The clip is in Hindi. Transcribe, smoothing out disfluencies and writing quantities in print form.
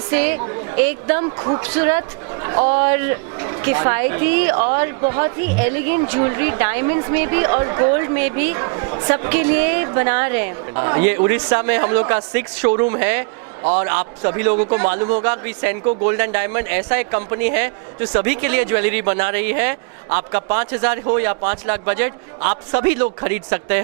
से एकदम खूबसूरत और किफ़ायती और बहुत ही एलिगेंट ज्वेलरी डायमंड्स में भी और गोल्ड में भी सबके लिए बना रहे हैं। ये उड़ीसा में हम लोग का 6 शोरूम है और आप सभी लोगों को मालूम होगा कि सेंको गोल्ड एंड डायमंड ऐसा एक कंपनी है जो सभी के लिए ज्वेलरी बना रही है। आपका 5,000 हो या 5 लाख बजट, आप सभी लोग खरीद सकते हैं।